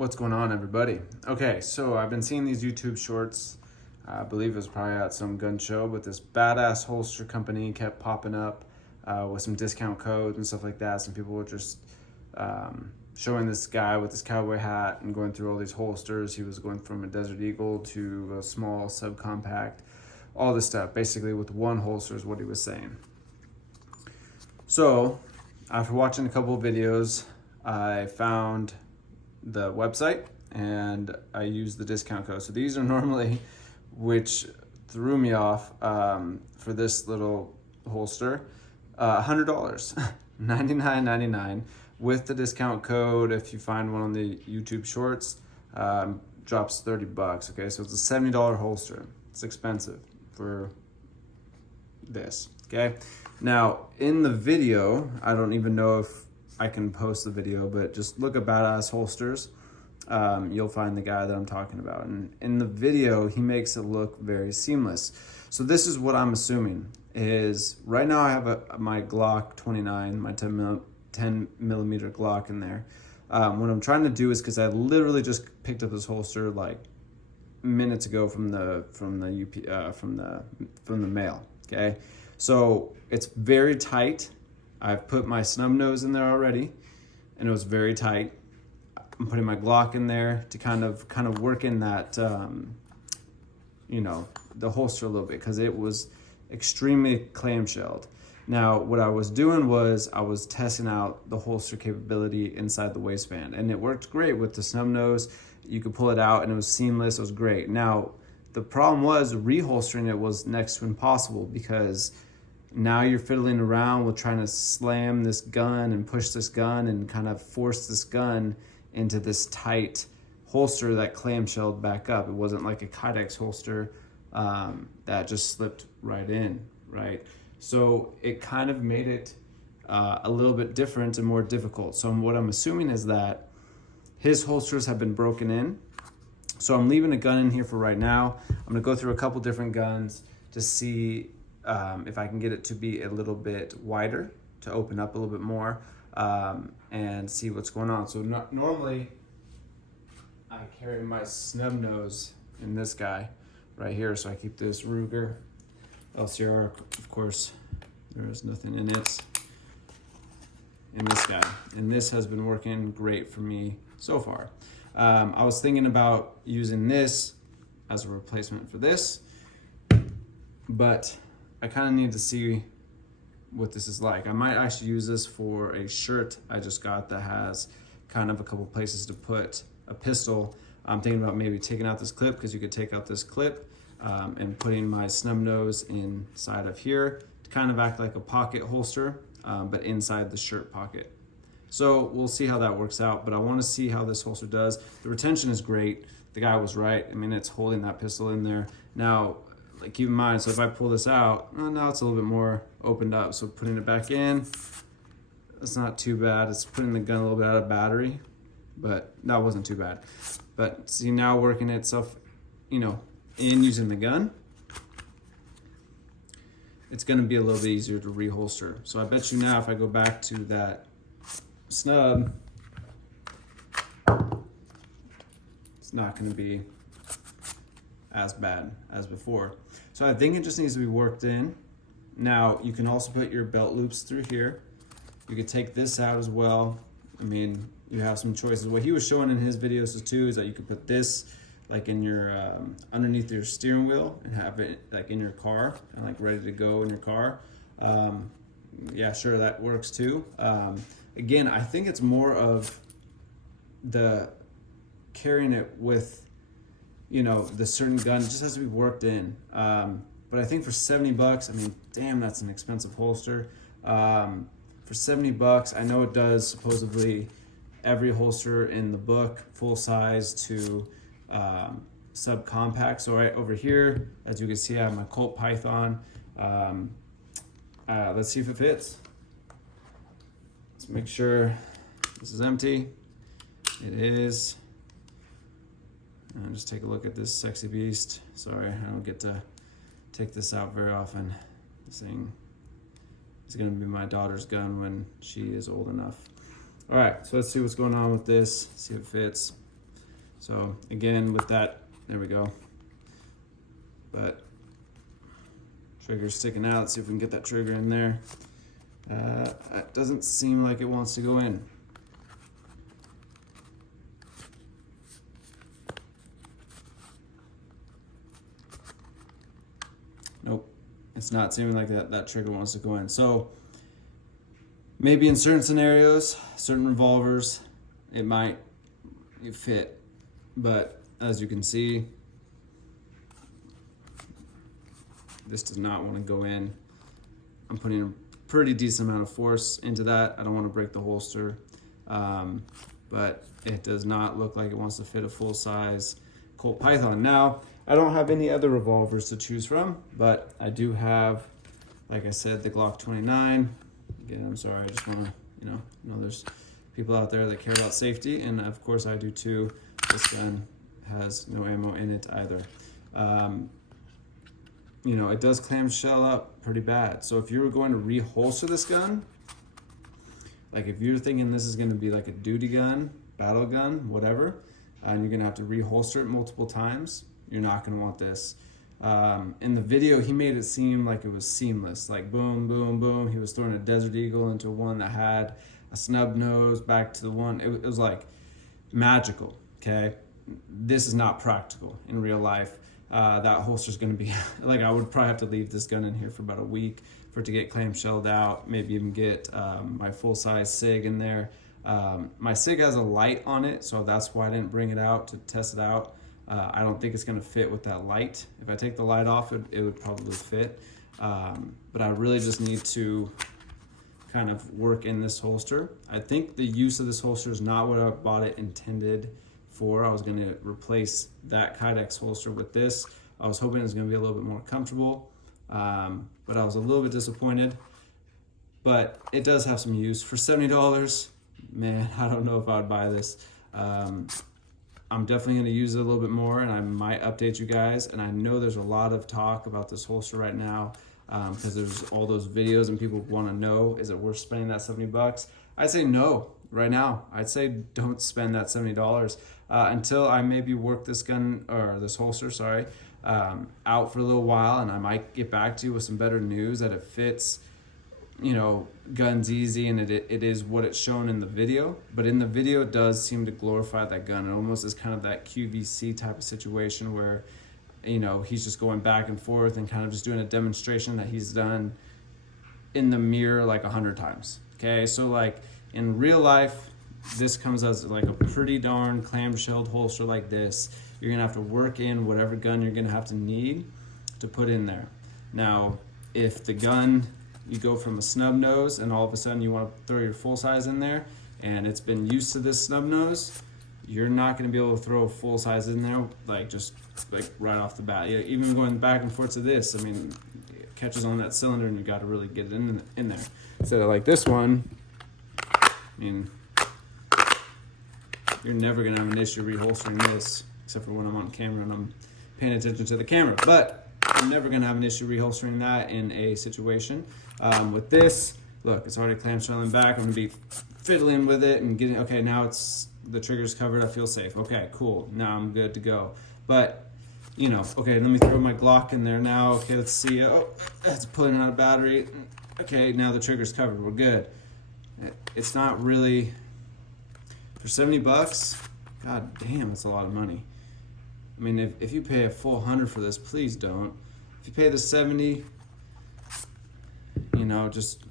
What's going on, everybody? Okay, so I've been seeing these YouTube shorts. I believe it was probably at some gun show, but this Baddass holster company kept popping up with some discount codes and stuff like that. Some people were just showing this guy with this cowboy hat and going through all these holsters. He was going from a Desert Eagle to a small subcompact, all this stuff, basically with one holster is what he was saying. So after watching a couple of videos, I found the website and I used the discount code. So these are normally, which threw me off for this little holster, $100, $99.99 with the discount code. If you find one on the YouTube shorts, drops $30. Okay, so it's a $70 holster. It's expensive for this. Okay, now in the video, I don't even know if I can post the video, but just look at Baddass holsters. You'll find the guy that I'm talking about. And in the video, he makes it look very seamless. So this is what I'm assuming is right now I have my Glock 29, my 10 millimeter Glock in there. What I'm trying to do is, because I literally just picked up this holster like minutes ago from the mail. Okay, so it's very tight. I've put my snub nose in there already, and it was very tight. I'm putting my Glock in there to kind of work in that, the holster a little bit, because it was extremely clamshelled. Now, what I was doing was I was testing out the holster capability inside the waistband, and it worked great with the snub nose. You could pull it out, and it was seamless. It was great. Now, the problem was reholstering it was next to impossible, because now you're fiddling around with trying to slam this gun and push this gun and kind of force this gun into this tight holster that clamshelled back up. It wasn't like a Kydex holster that just slipped right in, right? So it kind of made it a little bit different and more difficult. So what I'm assuming is that his holsters have been broken in. So I'm leaving a gun in here for right now. I'm gonna go through a couple different guns to see if I can get it to be a little bit wider, to open up a little bit more, and see what's going on. So normally I carry my snub nose in this guy right here. So I keep this Ruger LCR, of course, there is nothing in it, in this guy. And this has been working great for me so far. I was thinking about using this as a replacement for this, but I kind of need to see what this is like. I might actually use this for a shirt I just got that has kind of a couple places to put a pistol. I'm thinking about maybe taking out this clip, because you could take out this clip, and putting my snub nose inside of here to kind of act like a pocket holster, but inside the shirt pocket. So we'll see how that works out, but I want to see how this holster does. The retention is great. The guy was right. I mean, it's holding that pistol in there. Now, like, keep in mind, so if I pull this out, now it's a little bit more opened up. So putting it back in, it's not too bad. It's putting the gun a little bit out of battery, but that wasn't too bad. But see, now working itself, in using the gun, it's gonna be a little bit easier to reholster. So I bet you now if I go back to that snub, it's not gonna be as bad as before. So I think it just needs to be worked in. Now you can also put your belt loops through here. You could take this out as well. I mean, you have some choices. What he was showing in his videos too is that you could put this like in your underneath your steering wheel and have it like in your car and like ready to go in your car. Yeah, sure, that works too. Again, I think it's more of the carrying it with, the certain gun. It just has to be worked in. But I think for $70, I mean, damn, that's an expensive holster. For $70, I know it does supposedly every holster in the book, full size to subcompact. So right over here, as you can see, I have my Colt Python. Let's see if it fits. Let's make sure this is empty. It is. And just take a look at this sexy beast. Sorry, I don't get to take this out very often. This thing is gonna be my daughter's gun when she is old enough. All right, so let's see what's going on with this, see if it fits. So again, with that, there we go. But trigger's sticking out. Let's see if we can get that trigger in there. It doesn't seem like it wants to go in. Nope, it's not seeming like that trigger wants to go in. So maybe in certain scenarios, certain revolvers, it might fit, but as you can see, this does not want to go in. I'm putting a pretty decent amount of force into that. I don't want to break the holster, but it does not look like it wants to fit a full-size Colt Python. Now, I don't have any other revolvers to choose from, but I do have, like I said, the Glock 29. Again, I'm sorry, I just want to, know there's people out there that care about safety, and of course I do too. This gun has no ammo in it either. It does clamshell up pretty bad. So if you were going to reholster this gun, like if you're thinking this is going to be like a duty gun, battle gun, whatever, and you're going to have to reholster it multiple times, you're not going to want this. In the video, he made it seem like it was seamless, like boom, boom, boom. He was throwing a Desert Eagle into one that had a snub nose back to the one. It was like magical, okay? This is not practical in real life. That holster is going to be, like, I would probably have to leave this gun in here for about a week for it to get clamshelled out, maybe even get my full-size SIG in there. My SIG has a light on it, so that's why I didn't bring it out to test it out. I don't think it's going to fit with that light. If I take the light off, it would probably fit. But I really just need to kind of work in this holster. I think the use of this holster is not what I bought it intended for. I was going to replace that Kydex holster with this. I was hoping it was going to be a little bit more comfortable, but I was a little bit disappointed. But it does have some use. For $70, man, I don't know if I would buy this. I'm definitely going to use it a little bit more, and I might update you guys. And I know there's a lot of talk about this holster right now because there's all those videos and people want to know, is it worth spending that $70? I'd say no right now. I'd say don't spend that $70 until I maybe work this gun, or this holster, sorry, out for a little while, and I might get back to you with some better news that it fits, guns easy, and it is what it's shown in the video. But in the video, it does seem to glorify that gun. It almost is kind of that QVC type of situation where, he's just going back and forth and kind of just doing a demonstration that he's done in the mirror like 100 times. Okay, so like in real life, this comes as like a pretty darn clamshelled holster like this. You're gonna have to work in whatever gun you're gonna have to need to put in there. Now, if the gun, you go from a snub nose and all of a sudden you want to throw your full size in there and it's been used to this snub nose, you're not going to be able to throw a full size in there just right off the bat. Even going back and forth to this, I mean, it catches on that cylinder and you got to really get it in there. Instead of like this one, I mean, you're never going to have an issue reholstering this, except for when I'm on camera and I'm paying attention to the camera. But I'm never going to have an issue reholstering that in a situation. With this, look, it's already clamshelling back. I'm going to be fiddling with it and getting, okay, now the trigger's covered. I feel safe. Okay, cool. Now I'm good to go. But, okay, let me throw my Glock in there now. Okay, let's see. Oh, it's pulling out a battery. Okay, now the trigger's covered. We're good. It's not really, for $70, god damn, it's a lot of money. I mean, if you pay a full 100 for this, please don't. If you pay the 70, just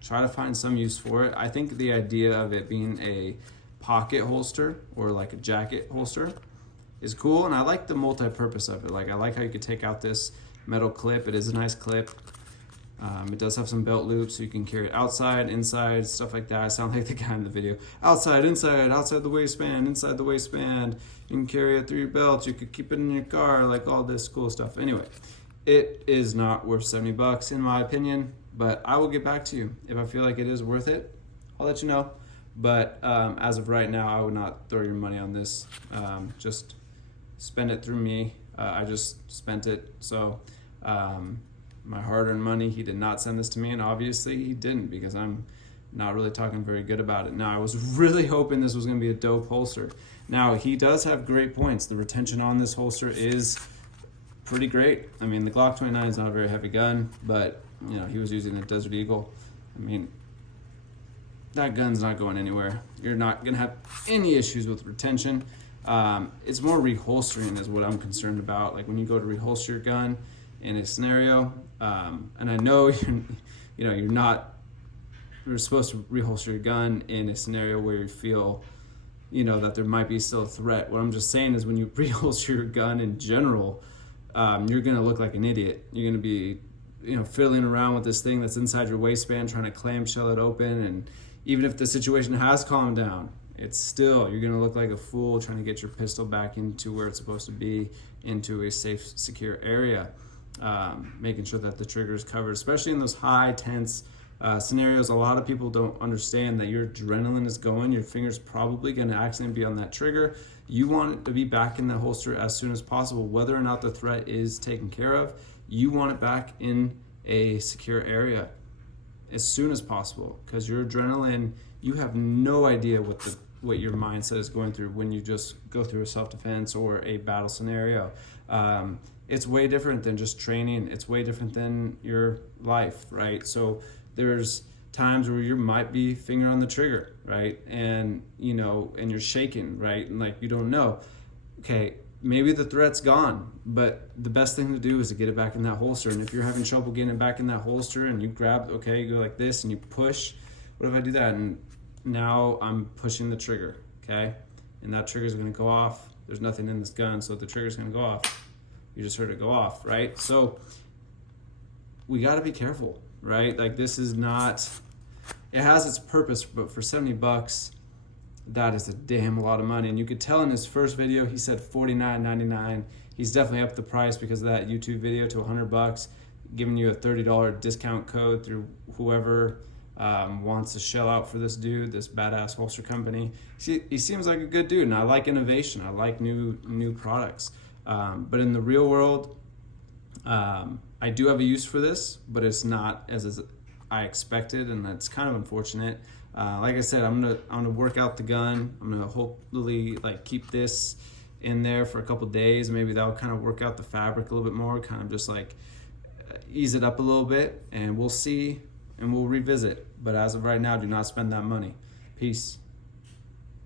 try to find some use for it. I think the idea of it being a pocket holster or like a jacket holster is cool, and I like the multi-purpose of it. Like, I like how you could take out this metal clip. It is a nice clip. It does have some belt loops, so you can carry it outside, inside, stuff like that. I sound like the guy in the video. Outside, inside, outside the waistband, inside the waistband. You can carry it through your belt. You could keep it in your car, like all this cool stuff. Anyway, it is not worth $70 in my opinion, but I will get back to you. If I feel like it is worth it, I'll let you know. But as of right now, I would not throw your money on this. Just spend it through me. I just spent it, so my hard-earned money. He did not send this to me, and obviously he didn't, because I'm not really talking very good about it. Now, I was really hoping this was going to be a dope holster. Now, he does have great points. The retention on this holster is pretty great. I mean, the Glock 29 is not a very heavy gun, but you know, he was using a Desert Eagle. I mean, that gun's not going anywhere. You're not gonna have any issues with retention. It's more reholstering is what I'm concerned about. Like when you go to reholster your gun in a scenario, and I know you're supposed to reholster your gun in a scenario where you feel, you know, that there might be still a threat. What I'm just saying is when you reholster your gun in general, you're gonna look like an idiot. You're gonna be, you know, fiddling around with this thing that's inside your waistband, trying to clamshell it open, and even if the situation has calmed down, it's still, you're gonna look like a fool trying to get your pistol back into where it's supposed to be, into a safe, secure area. Making sure that the trigger is covered, especially in those high, tense scenarios. A lot of people don't understand that your adrenaline is going, your finger's probably gonna accidentally be on that trigger. You want it to be back in the holster as soon as possible, whether or not the threat is taken care of. You want it back in a secure area as soon as possible, because your adrenaline, you have no idea what your mindset is going through when you just go through a self-defense or a battle scenario. It's way different than just training. It's way different than your life, right? So there's times where you might be finger on the trigger, right? And you know, and you're shaking, right? And like, you don't know, okay, maybe the threat's gone, but the best thing to do is to get it back in that holster. And if you're having trouble getting it back in that holster and you grab, okay, you go like this and you push, what if I do that? And now I'm pushing the trigger, okay? And that trigger is gonna go off. There's nothing in this gun, so the trigger's gonna go off. You just heard it go off, right? So we gotta be careful, right? Like this is not, it has its purpose, but for 70 bucks, that is a damn lot of money. And you could tell in his first video, he said $49.99. He's definitely upped the price because of that YouTube video to 100 bucks, giving you a $30 discount code through whoever wants to shell out for this dude, this Baddass holster company. He seems like a good dude, and I like innovation. I like new products. But in the real world, I do have a use for this, but it's not as I expected, and that's kind of unfortunate. Like I said, I'm gonna work out the gun. I'm gonna hopefully like keep this in there for a couple days. Maybe that'll kind of work out the fabric a little bit more, kind of just like ease it up a little bit, and we'll see and we'll revisit. But as of right now, do not spend that money. Peace.